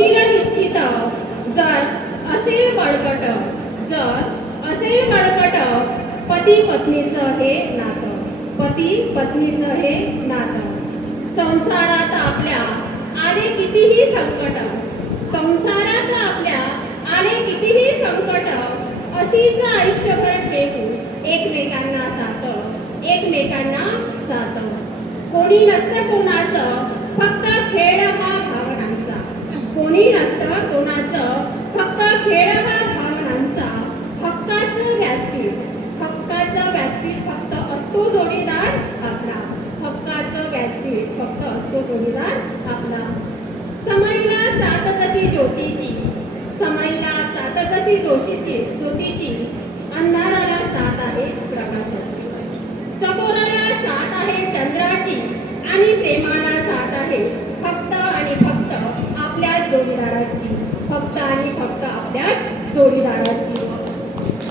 जोडीला इच्छित जर असेल बळकट, जर असेल बळकट, पती पत्नीचं हे नातं, पती पत्नीचं हे नातं. संसारात आपल्या आले कितीही संकट, संसारात आपल्या आले कितीही संकट, अशीच आयुष्यभर ठेवू एकमेकांना साथ, एकमेकांना साथ. कोणी नसतं कोणाचं, फक्त खेळ हा भावनांचा. कोणी नसतं कोणाचं, फक्त खेळ हा भावनांचा. हक्काचं व्यासपीठ, हक्काचं व्यासपीठ फक्त असतो जोडीदार आपला. हक्काचं व्यासपीठ फक्त असतो जोडीदार आपला. समईला साथ तशी ज्योतीची, समईला साथ तशी ज्योतीची, अंधाराला साथ आहे प्रकाशाची. चकोराला साथ आहे चंद्राची, आणि प्रेमाला साथ आहे फक्त आणि फक्त आपल्या जोडीदाराची, फक्त आणि फक्त आपल्याच जोडीदाराची.